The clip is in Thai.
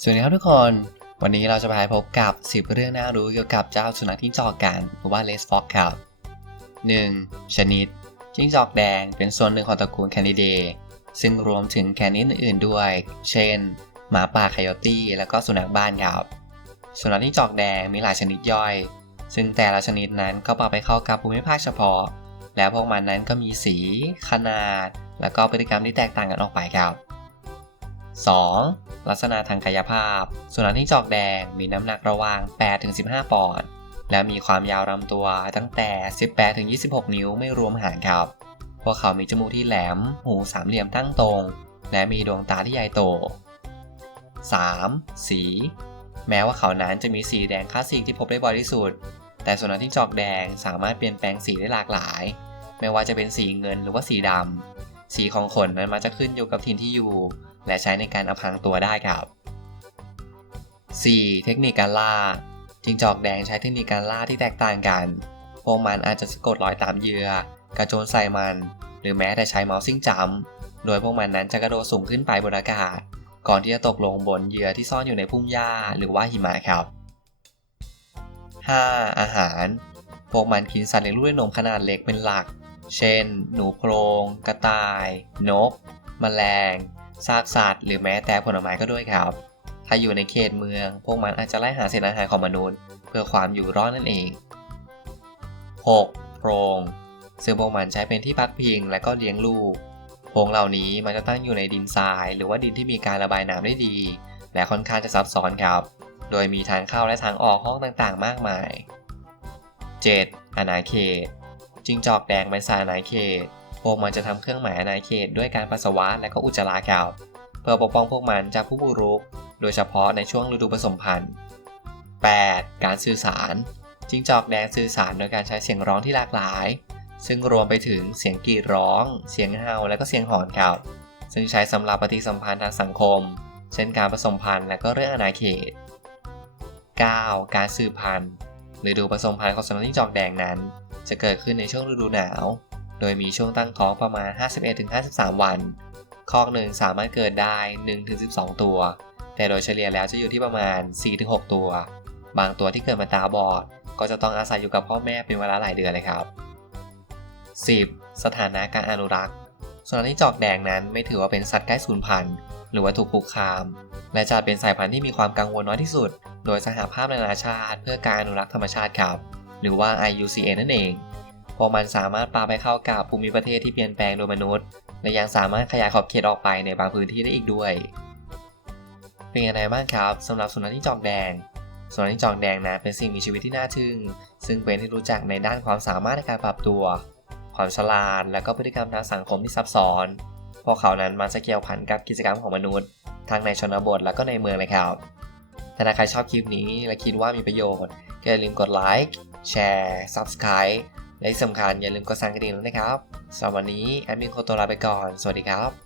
สวัสดีครับทุกคน วันนี้เราจะไปพบกับ 10 เรื่องน่ารู้เกี่ยวกับเจ้าสุนัขที่จอกกันหรือว่าเลสฟ็อกครับ 1. ชนิด จิ้งจอกแดงเป็นส่วนหนึ่งของตระกูลแคนิเดซึ่งรวมถึงแคนิดอื่นๆด้วย เช่น หมาป่าคายตี้ และก็สุนัขบ้านครับ สุนัขที่จอกแดงมีหลายชนิดย่อย ซึ่งแต่ละชนิดนั้นก็ปรับไปเข้ากับภูมิภาคเฉพาะ และพวกมันนั้นก็มีสี ขนาด และก็พฤติกรรมที่แตกต่างกันออกไปครับ 2. ลักษณะทางกายภาพ สุนัขที่จอกแดงมีน้ำหนักระหว่าง 8-15 ปอนด์และมีความยาวลำตัวตั้งแต่ 18-26 นิ้วไม่รวมหางครับ พวกเขามีจมูกที่แหลม หูสามเหลี่ยมตั้งตรง และมีดวงตาที่ใหญ่โต 3. สี แม้ว่าเขานั้นจะมีสีแดงคลาสสิกที่พบได้บ่อยที่สุด แต่สุนัขที่จอกแดงสามารถเปลี่ยนแปลงสีได้หลากหลาย ไม่ว่าจะเป็นสีเงินหรือว่าสีดำ สีของขนนั้นมักจะขึ้นอยู่กับถิ่นที่อยู่ และใช้ในการอำพรางตัวได้ครับ 4. เทคนิคการล่าจิงจอกแดงใช้เทคนิคการล่าที่แตกต่างกัน พวกมันอาจจะสะกดรอยตามเหยื่อ กระโจนใส่มัน หรือแม้แต่ใช้เมาส์ซิ่งจัมป์โดยพวกมันนั้นจะกระโดดสูงขึ้นไปบนอากาศ ก่อนที่จะตกลงบนเหยื่อที่ซ่อนอยู่ในพุ่มหญ้าหรือว่าหิมะครับ 5. อาหาร พวกมันกินสัตว์เลี้ยงลูกด้วยนมขนาดเล็กเป็นหลัก เช่น หนูโพรง กระต่าย นก แมลง ซากสัตว์หรือแม้แต่ผลไม้ก็ด้วยครับ ถ้าอยู่ในเขตเมือง พวกมันอาจจะไล่หาเศษอาหารของมนุษย์ เพื่อความอยู่รอดนั่นเอง 6. โพรงซึ่งพวกมันใช้เป็นที่พักพิงและก็เลี้ยงลูก โพรงเหล่านี้มันจะตั้งอยู่ในดินทราย หรือว่าดินที่มีการระบายน้ำได้ดี และค่อนข้างจะซับซ้อนครับ โดยมีทางเข้าและทางออกห้องต่างๆ มากมาย 7. อาณาเขตจิงจอกแดงเป็นสายอาณาเขต พวกมันจะทำเครื่องหมายอาณาเขตด้วยการปัสสาวะและก็อุจจาระครับเพื่อปกป้องพวกมันจากผู้บุกรุก โดยเฉพาะในช่วงฤดูผสมพันธุ์ 8. การสื่อสารจิงจอกแดงสื่อสารโดยการใช้เสียงร้องที่หลากหลาย ซึ่งรวมไปถึงเสียงกรีดร้อง เสียงเห่าและก็เสียงหอนครับซึ่งใช้สำหรับปฏิสัมพันธ์ทางสังคม เช่นการผสมพันธุ์และก็เรื่องอาณาเขต 9. การสืบพันธุ์ฤดูผสมพันธุ์ของสุนัขจิ้งจอกแดงนั้น จะเกิดขึ้นในช่วงฤดูหนาว โดยมีช่วงตั้งท้องประมาณ 51-53 วัน คอกหนึ่งสามารถเกิดได้ 1-12 ตัว แต่โดยเฉลี่ยแล้วจะอยู่ที่ประมาณ 4-6 ตัว บางตัวที่เกิดมาตาบอด ก็จะต้องอาศัยอยู่กับพ่อแม่เป็นเวลาหลายเดือนเลยครับ 10. สถานะการอนุรักษ์สุนัขจิ้งจอกแดงนั้นไม่ถือว่าเป็นสัตว์ใกล้สูญพันธุ์ หรือว่าถูกคุกคาม และจัดเป็นสายพันธุ์ที่มีความกังวลน้อยที่สุด โดยสหภาพนานาชาติ เพื่อการอนุรักษ์ธรรมชาติครับ หรือว่า IUCN นั่นเอง พวกมันสามารถปรับไปเข้ากับภูมิประเทศที่เปลี่ยนแปลงโดยมนุษย์ และยังสามารถขยายขอบเขตออกไปในบางพื้นที่ได้อีกด้วย เป็นยังไงบ้างครับสำหรับสุนัขจิ้งจอกแดง สุนัขจิ้งจอกแดงนะเป็นสิ่งมีชีวิตที่น่าทึ่ง ซึ่งเป็นที่รู้จักในด้านความสามารถในการปรับตัว ความฉลาด และก็พฤติกรรมทางสังคมที่ซับซ้อน พวกเขานั้นมันจะเกี่ยวพันกับกิจกรรมของมนุษย์ทั้งในชนบทและก็ในเมืองเลยครับ ถ้าใครชอบคลิปนี้และคิดว่ามีประโยชน์ก็อย่าลืมกดไลค์ แชร์ Subscribe และที่สำคัญอย่าลืมกดสั่นกระดิ่งด้วยนะครับสำหรับวันนี้แอดมินโคโตวลาไปก่อน สวัสดีครับ